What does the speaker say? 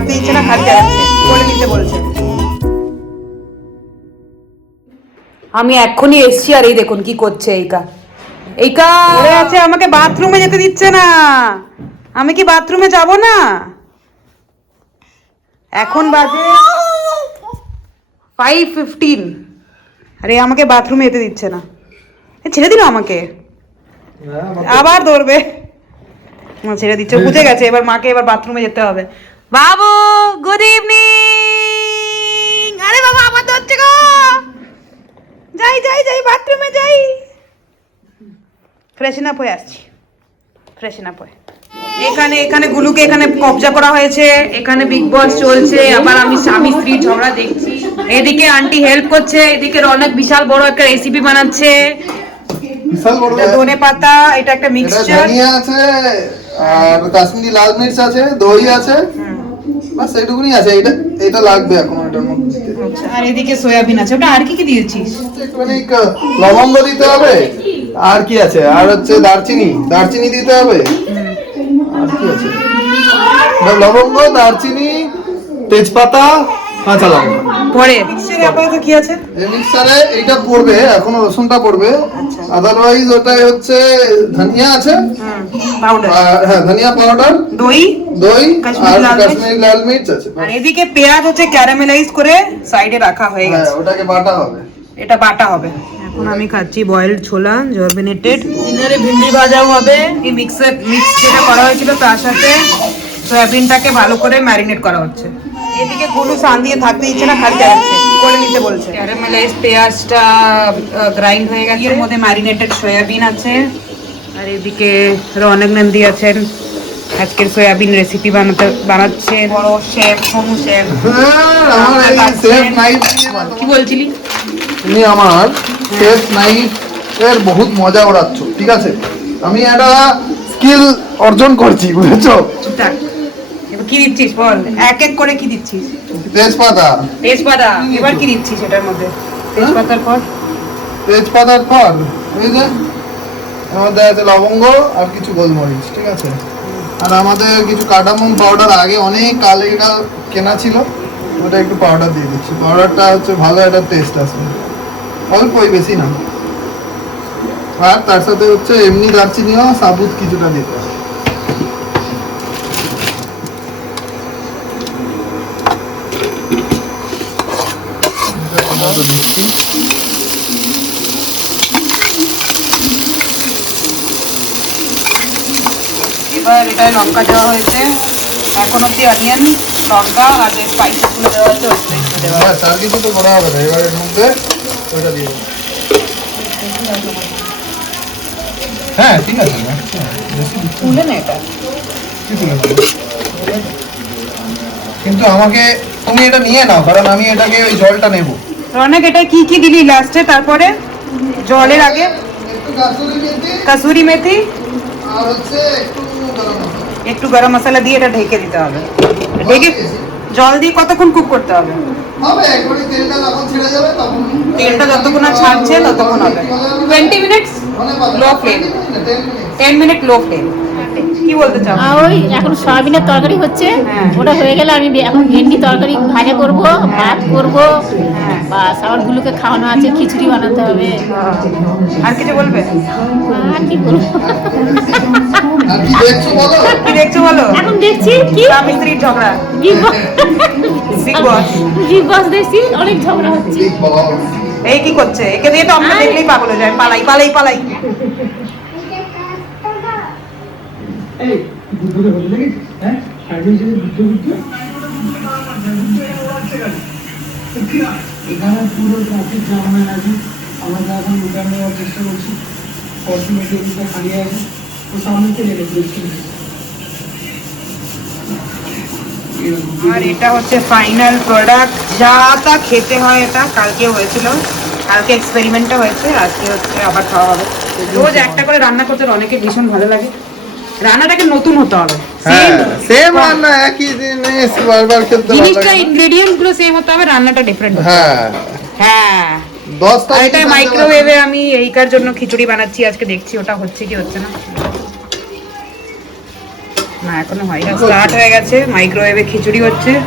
সান দিচ্ছে না যাচ্ছে করে নিতে বলছে। আমি এক্ষুনি এসছি আর এই দেখুন কি করছে এইকা। আছে আমাকে বাথরুমে যেতে দিচ্ছে না। আমি কি বাথরুমে যাব না? এখন বাজে ফাইভ ফিফটিন আরে আমাকে বাথরুমে যেতে দিচ্ছে না। ছেড়ে দিল আমাকে? আবার দৌড়বে মা ছেড়ে দিচ্ছে বুঝে গেছে এবার মাকে এবার বাথরুমে যেতে হবে। বাবু গুড ইভিনিং আরে বাবা আবার ধরছে গো। যাই যাই যাই বাথরুমে যাই। ফ্রেশন আপ হয়ে আসছি। ফ্রেশন আপ হয়ে। এখানে এখানে গুলুকে এখানে কবজা করা হয়েছে। এখানে বিগ বস চলছে। আবার আমি স্বামী স্ত্রী ঝগড়া দেখছি। এদিকে আন্টি হেল্প করছে। এদিকে রনক বিশাল বড় একটা রেসিপি বানাচ্ছে। বিশাল বড় এটা ধনে পাতা এটা একটা মিক্সচার আছে আর কাশ্মীরি লাল মির্চ আছে দই আছে। বাস এইটুকুনি আছে এটা এটা লাগবে এখন এটার মধ্যে দিতে। আর এদিকে সয়াবিন আছে ওটা আর কি কি দিয়েছিস? একটুখানি লবঙ্গ দিতে হবে আর কি আছে? আর হচ্ছে দারচিনি দারচিনি দিতে হবে। আর কি আছে? লবঙ্গ দারচিনি তেজপাতা কাঁচা লঙ্কা পরে। মিক্সচারে আপাতত কি আছে? এই মিক্সারে এইটা পড়বে এখনও রসুনটা পড়বে। আচ্ছা। আদারওয়াইজ ওটাই হচ্ছে ধনিয়া আছে। পাউডার হ্যাঁ ধনিয়া পাউডার দই দই আর কাশ্মীরি লাল মির্চ। আছে আর এদিকে পেঁয়াজ হচ্ছে ক্যারামেলাইজ করে সাইডে রাখা হয়ে হ্যাঁ গেছে। ওটাকে বাটা হবে। এটা বাটা হবে। এখন আমি খাচ্ছি বয়েলড ছোলা জর্মিনেটেড ডিনারে ভিন্ডি ভাজাও হবে। এই মিক্সার মিক্স যেটা করা হয়েছিল তার সাথে সয়াবিনটাকে ভালো করে ম্যারিনেট করা হচ্ছে। এদিকে গুলু সান দিয়ে থাকতে দিচ্ছে না খালি যাচ্ছে করে নিতে বলছে। ক্যারামেলাইজ পেঁয়াজটা গ্রাইন্ড হয়ে গেছে। এর মধ্যে ম্যারিনেটেড সয়াবিন আছে। আর এদিকে রনক নন্দী আছেন। আজকের সয়াবিন রেসিপি বানাতে বানাচ্ছে। বড় শেফ সোনু শেফ কি বলছিলি? তুমি আমার সেফ নাইফ এর বহুত মজা ওড়াচ্ছ ঠিক আছে? আমি একটা স্কিল অর্জন করছি বুঝেছ? এবার কি দিচ্ছিস বল? এক এক করে কি দিচ্ছিস? তেজপাতা। তেজপাতা। এবার কি দিচ্ছিস এটার মধ্যে? তেজপাতার পর তেজপাতার পর এই যে মধ্যে আছে লবঙ্গ আর কিছু গোলমরিচ ঠিক আছে? আর আমাদের কিছু কাটামন পাউডার আগে অনেক কালেকাল কেনা ছিল ওটা একটু পাউডার দিয়ে দিচ্ছি। পাউডারটা হচ্ছে ভালো একটা টেস্ট আসবে অল্পই বেশি না। আর তার সাথে হচ্ছে এমনি দারচিনিও সাবুত কিছুটা দিতে হবে। টমেটো দিচ্ছি এবার এটায় লঙ্কা দেওয়া হয়েছে এখন অব্দি অনিয়ন লঙ্কা আর যে স্পাইসেসগুলো দেওয়া তার কিছু তো করা হবে না এবার এর মধ্যে ওইটা দিয়ে হ্যাঁ ঠিক আছে তুলে কিন্তু আমাকে তুমি এটা নিয়ে নাও, কারণ আমি এটাকে ওই জলটা নেব। রনক এটা কি কি দিলি লাস্টে তারপরে? জলের আগে? কাসুরি মেথি। আর হচ্ছে একটু গরম মশলা। একটু গরম মশলা দিয়ে এটা ঢেকে দিতে হবে। ঢেকে জল দিয়ে কতক্ষণ কুক করতে হবে? হবে একবারে তেলটা যখন ছেড়ে যাবে তখন তেলটা যতক্ষণ না ছাড়ছে ততক্ষণ হবে। Twenty minutes low flame ten minute low flame কি বলতে চাও? ওই এখন সয়াবিনের তরকারি হচ্ছে। হ্যাঁ। ওটা হয়ে গেলে আমি এখন ভেন্ডি তরকারি ভাজা করব ভাত করব হ্যাঁ। বাস আমার গুলোকে খাওয়ানো আছে খিচুড়ি বানাতে হবে। আর কিছু বলবে? আর কি করব আর কি দেখছ বলো? কি দেখছ বলো এখন দেখছি কি? স্বামী স্ত্রীর ঝগড়া। Big boss. Big boss. দেখছি অনেক ঝগড়া হচ্ছে। এই কি করছে? একে দিয়ে তো আমরা দেখলেই পাগল হয়ে যায়। পালাই পালাই পালাই। আর এটা হচ্ছে ফাইনাল প্রোডাক্ট যা তা খেতে হয় এটা। কালকে হয়েছিল। কালকে এক্সপেরিমেন্টটা হয়েছে। আজকে হচ্ছে আবার খাওয়া হবে। রোজ একটা করে রান্না করতে অনেকে ভীষণ ভালো লাগে। রান্নাটাকে নতুন হতে হবে। হ্যাঁ, সেম রান্না একই জিনিস বারবার খেতে হবে জিনিসটা ইনগ্রেডিয়েন্টসগুলো সেম হতে হবে রান্নাটা ডিফারেন্ট হ্যাঁ। হ্যাঁ। এটা মাইক্রোওয়েভে আমি এইকার জন্য খিচুড়ি বানাচ্ছি আজকে দেখছি ওটা হচ্ছে কি হচ্ছে না? না এখনও হয় স্টার্ট হয়ে গেছে মাইক্রোওয়েভে খিচুড়ি হচ্ছে।